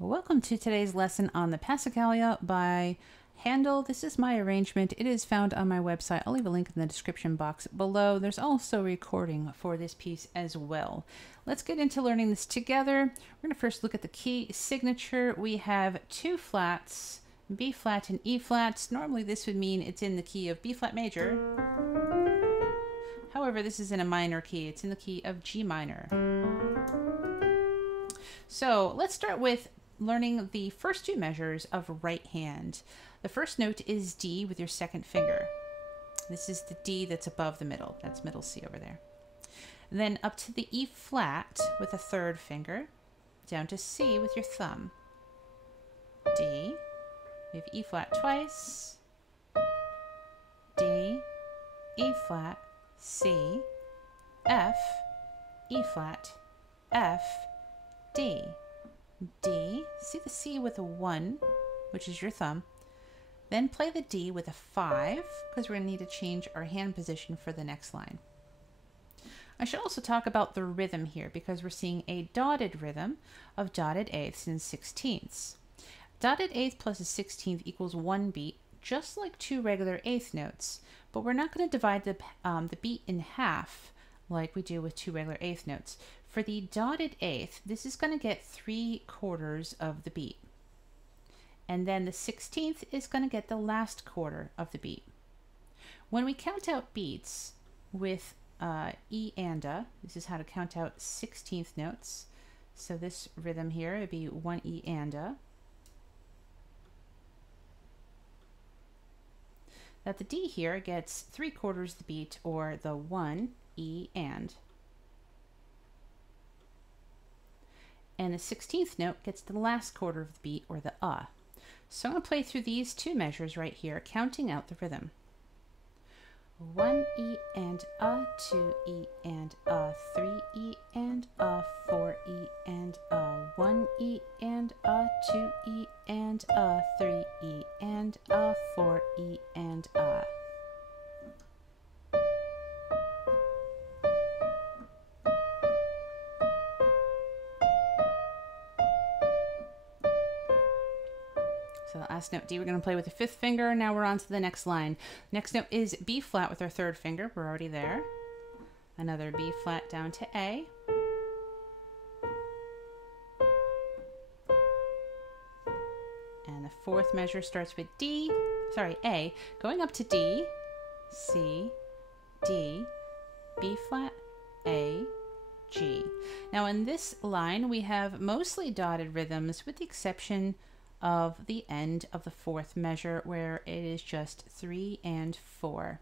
Welcome to today's lesson on the Passacaglia by Handel. This is my arrangement. It is found on my website. I'll leave a link in the description box below. There's also a recording for this piece as well. Let's get into learning this together. We're going to first look at the key signature. We have two flats, B flat and E flats. Normally this would mean it's in the key of B flat major. However, this is in a minor key. It's in the key of G minor. So let's start with learning the first two measures of right hand. The first note is D with your second finger. This is the D that's above the middle. That's middle C over there. Then up to the E flat with a third finger, down to C with your thumb. D, we have E flat twice, D, E flat, C, F, E flat, F, D, D, see the C with a 1, which is your thumb, then play the D with a 5, because we're going to need to change our hand position for the next line. I should also talk about the rhythm here, because we're seeing a dotted rhythm of dotted eighths and sixteenths. Dotted eighth plus a 16th equals 1 beat, just like two regular eighth notes, but we're not going to divide the beat in half like we do with two regular eighth notes. For the dotted eighth, this is going to get 3/4 of the beat. And then the 16th is going to get the last quarter of the beat. When we count out beats with E and A, this is how to count out 16th notes. So this rhythm here would be 1 E and A. That the D here gets 3/4 the beat, or the 1 E and. And the 16th note gets the last quarter of the beat, or the So I'm going to play through these two measures right here, counting out the rhythm. 1 E and 2 E and 3 E and 4 E and 1 E and 2 E and 3 E and 4 E and So the last note D, we're going to play with the fifth finger. Now we're on to the next line. Next note is B flat with our third finger. We're already there. Another B flat down to A. And the fourth measure starts with A, going up to D, C, D, B flat, A, G. Now in this line, we have mostly dotted rhythms with the exception of the end of the fourth measure where it is just 3 and 4.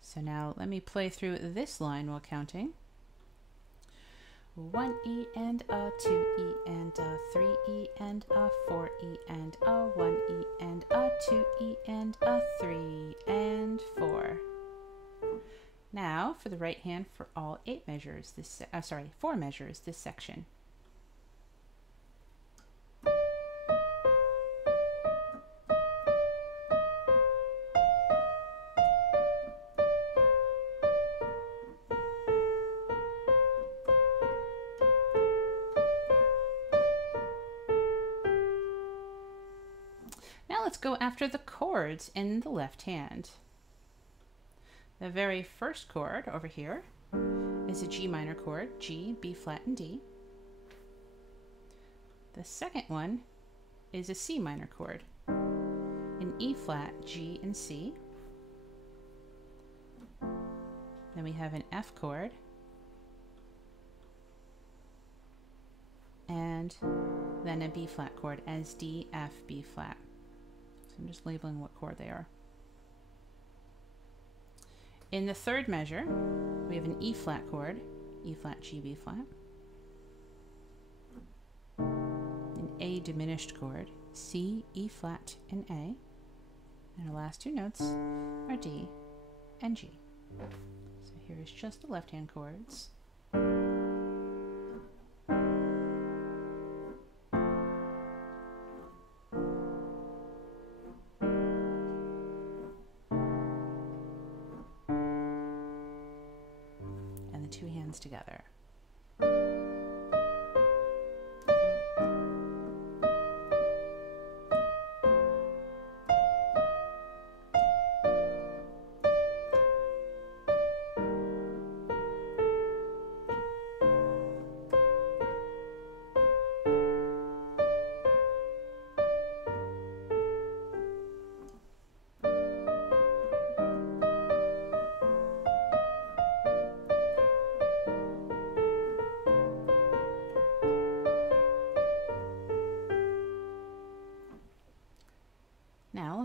So now let me play through this line while counting. 1 E and 2 E and 3 E and 4 E and 1 E and 2 E and 3 and 4. Now for the right hand for all 8 measures, 4 measures this section. Now let's go after the chords in the left hand. The very first chord over here is a G minor chord, G, B flat, and D. The second one is a C minor chord, an E flat, G, and C. Then we have an F chord, and then a B flat chord as D, F, B flat. I'm just labeling what chord they are. In the third measure, we have an E flat chord, E flat, G, B flat. An A diminished chord, C, E flat, and A. And our last two notes are D and G. So here is just the left hand chords. Two hands together.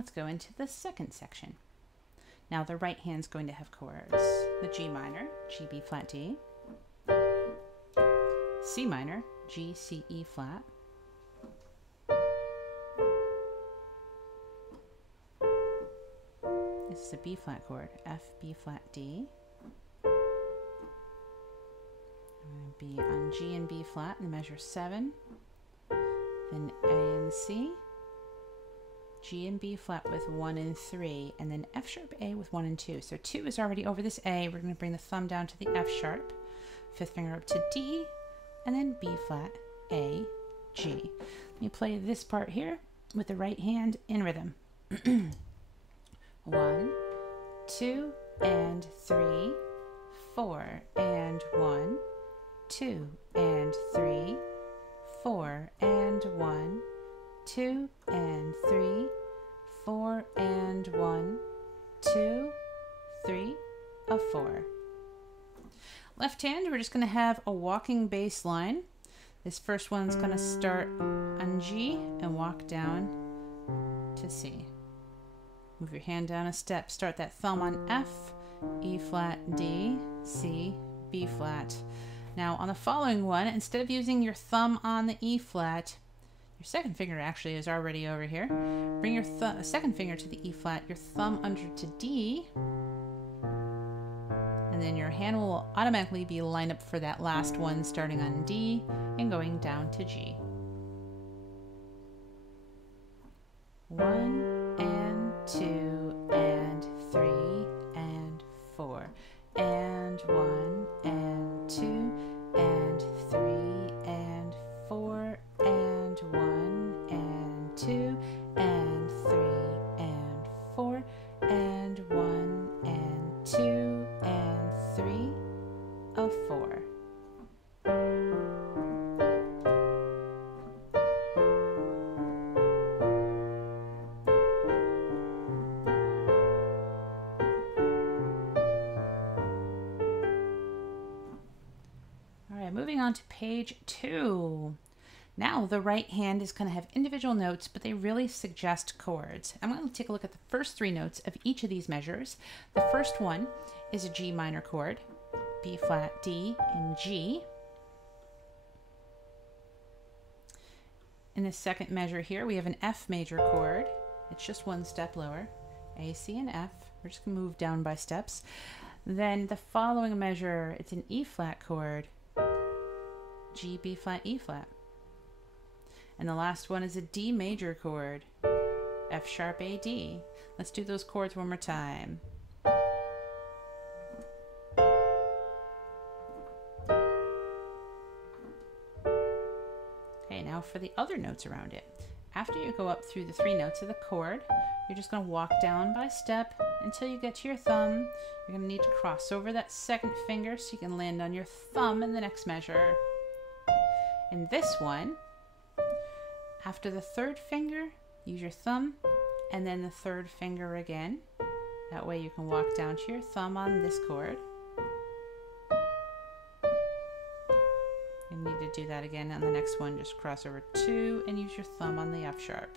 let's go into the second section. Now the right hand's going to have chords. The G minor, G, B flat, D. C minor, G, C, E flat. This is a B flat chord, F, B flat, D. I'm going to be on G and B flat in measure 7. Then A and C. G and B flat with 1 and 3, and then F sharp A with 1 and 2. So 2 is already over this A. We're going to bring the thumb down to the F sharp, 5th finger up to D, and then B flat, A, G. Let me play this part here with the right hand in rhythm. 1, 2, and 3, 4, and 1, 2, and 3, 4, and 1, 2, and 3, 4, and 1, 2, 3, a 4. Left hand, we're just going to have a walking bass line. This first one's going to start on G and walk down to C. Move your hand down a step. Start that thumb on F, E flat, D, C, B flat. Now on the following one, instead of using your thumb on the E flat, your second finger actually is already over here. Bring your second finger to the E flat, your thumb under to D, and then your hand will automatically be lined up for that last one starting on D and going down to G. 1 and 2 and 3 and 4 and 1 and 2 and 3 and 4 and 1 and 2 and 3 and 4 and 1 and 2 and 3 of 4. Moving on to page 2. Now the right hand is going to have individual notes, but they really suggest chords. I'm going to take a look at the first 3 notes of each of these measures. The first one is a G minor chord, B flat, D, and G. In the second measure here, we have an F major chord. It's just 1 step lower, A, C, and F. We're just going to move down by steps. Then the following measure, it's an E flat chord, G, B flat, E flat. And the last one is a D major chord, F sharp, A, D. Let's do those chords one more time. Okay, now for the other notes around it. After you go up through the 3 notes of the chord, you're just going to walk down by step until you get to your thumb. You're going to need to cross over that second finger so you can land on your thumb in the next measure. In this one, after the 3rd finger, use your thumb and then the 3rd finger again. That way you can walk down to your thumb on this chord. You need to do that again on the next one. Just cross over 2 and use your thumb on the F sharp.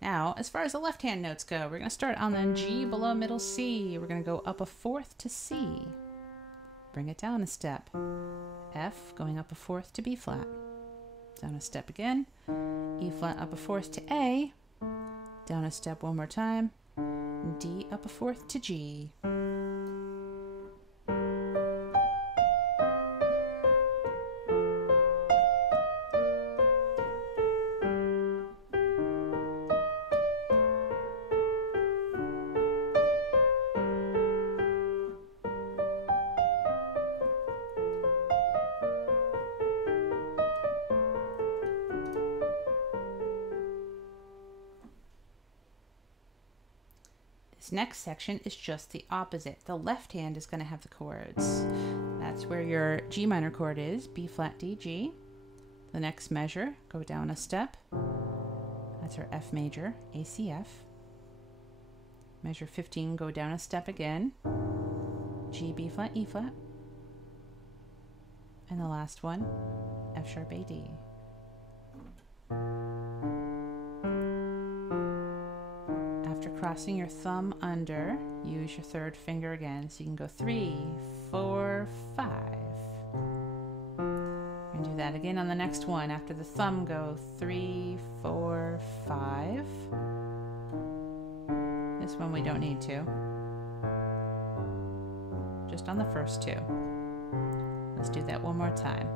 Now, as far as the left hand notes go, we're going to start on the G below middle C. We're going to go up a 4th to C. Bring it down a step. F going up a 4th to B flat. Down a step again. E flat up a 4th to A. Down a step one more time. D up a 4th to G. This next section is just the opposite. The left hand is going to have the chords. That's where your G minor chord is, B flat, D, G. The next measure, go down a step. That's our F major, ACF. Measure 15, go down a step again. G, B flat, E flat. And the last one, F sharp, A, D. After crossing your thumb under, use your third finger again. So you can go 3, 4, 5. And do that again on the next one. After the thumb, go 3, 4, 5. This one we don't need to. Just on the first two. Let's do that one more time.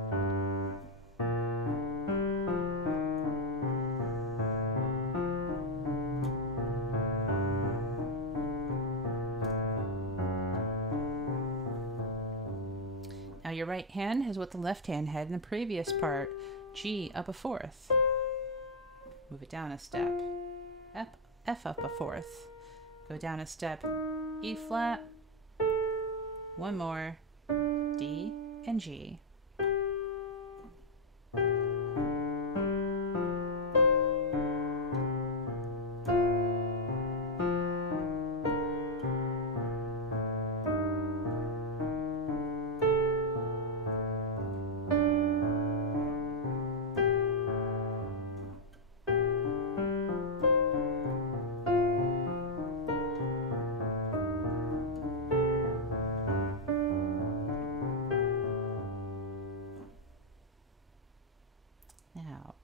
Now your right hand is what the left hand had in the previous part. G up a fourth. Move it down a step. F up a fourth. Go down a step. E flat. One more. D and G.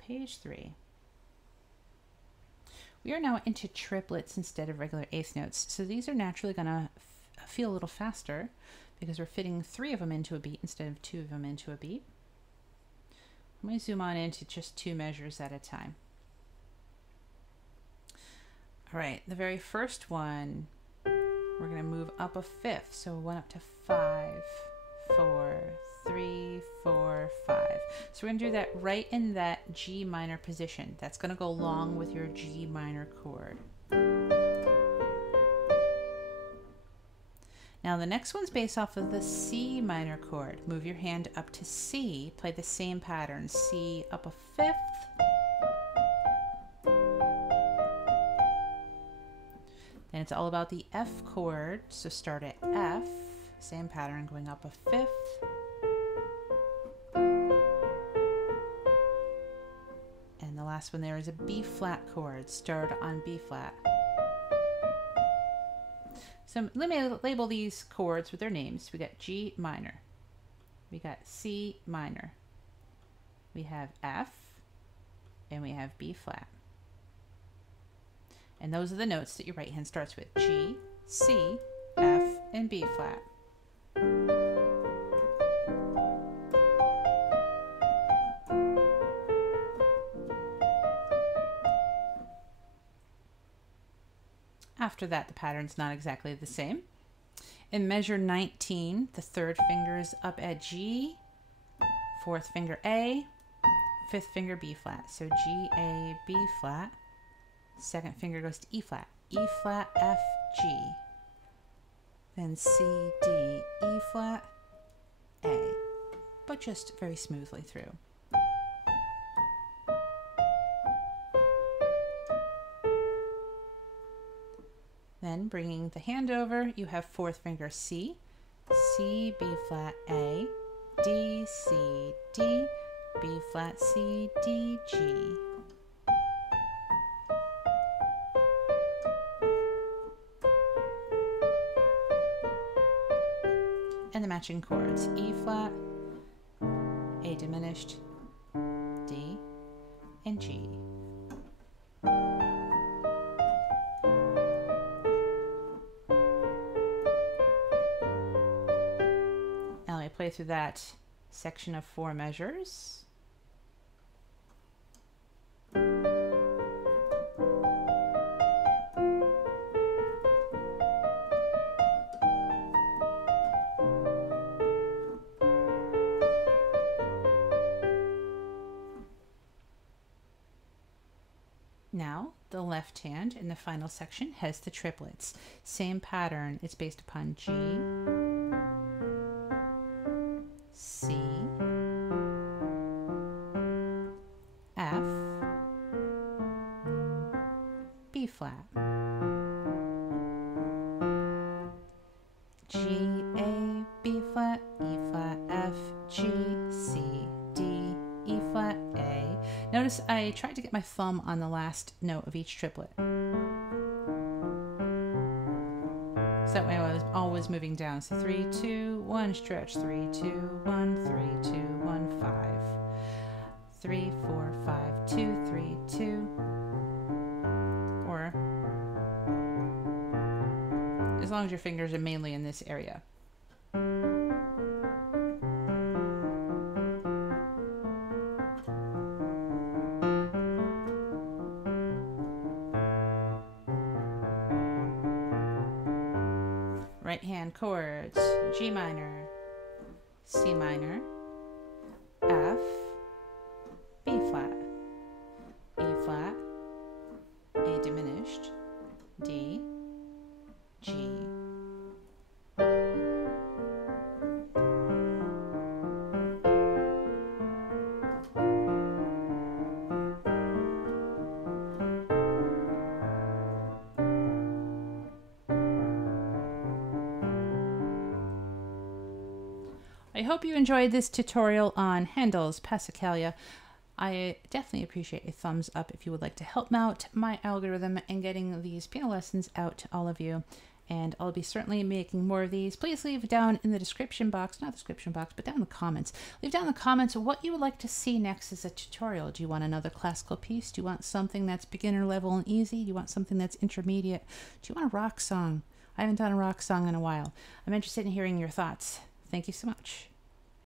Page 3. We are now into triplets instead of regular eighth notes. So these are naturally going to feel a little faster because we're fitting 3 of them into a beat instead of 2 of them into a beat. I'm going to zoom on into just 2 measures at a time. All right, the very first one, we're going to move up a fifth. So 1 up to 5, 4, 3, 4, 5. So we're going to do that right in that G minor position. That's going to go along with your G minor chord. Now the next one's based off of the C minor chord. Move your hand up to C. Play the same pattern. C up a fifth. Then it's all about the F chord. So start at F. Same pattern, going up a fifth. And the last one there is a B flat chord. Start on B flat. So let me label these chords with their names. We got G minor. We got C minor. We have F. And we have B flat. And those are the notes that your right hand starts with. G, C, F, and B flat. After that, the pattern's not exactly the same. In measure 19, the third finger is up at G, fourth finger A, fifth finger B flat. So G, A, B flat. Second finger goes to E flat. E flat, F, G. Then C, D, E flat, A. But just very smoothly through. Then bringing the hand over, you have fourth finger C, C, B flat, A, D, C, D, B flat, C, D, G. And the matching chords, E flat, A diminished, D, and G. Now I play through that section of 4 measures. Now, the left hand in the final section has the triplets. Same pattern. It's based upon G, C, F, Notice I tried to get my thumb on the last note of each triplet. So that way I was always moving down. So 3, 2, 1, stretch. 3, 2, 1, 3, 2, 1, 5. 3, 4, 5, 2, 3, 2. Or as long as your fingers are mainly in this area. Right hand chords, G minor, C minor, F, B flat, E flat, A diminished, D, G. I hope you enjoyed this tutorial on Handel's Passacaglia. I definitely appreciate a thumbs up if you would like to help out my algorithm and getting these piano lessons out to all of you. And I'll be certainly making more of these. Please leave down in the description box, not the description box, but down in the comments. Leave down in the comments what you would like to see next as a tutorial. Do you want another classical piece? Do you want something that's beginner level and easy? Do you want something that's intermediate? Do you want a rock song? I haven't done a rock song in a while. I'm interested in hearing your thoughts. Thank you so much.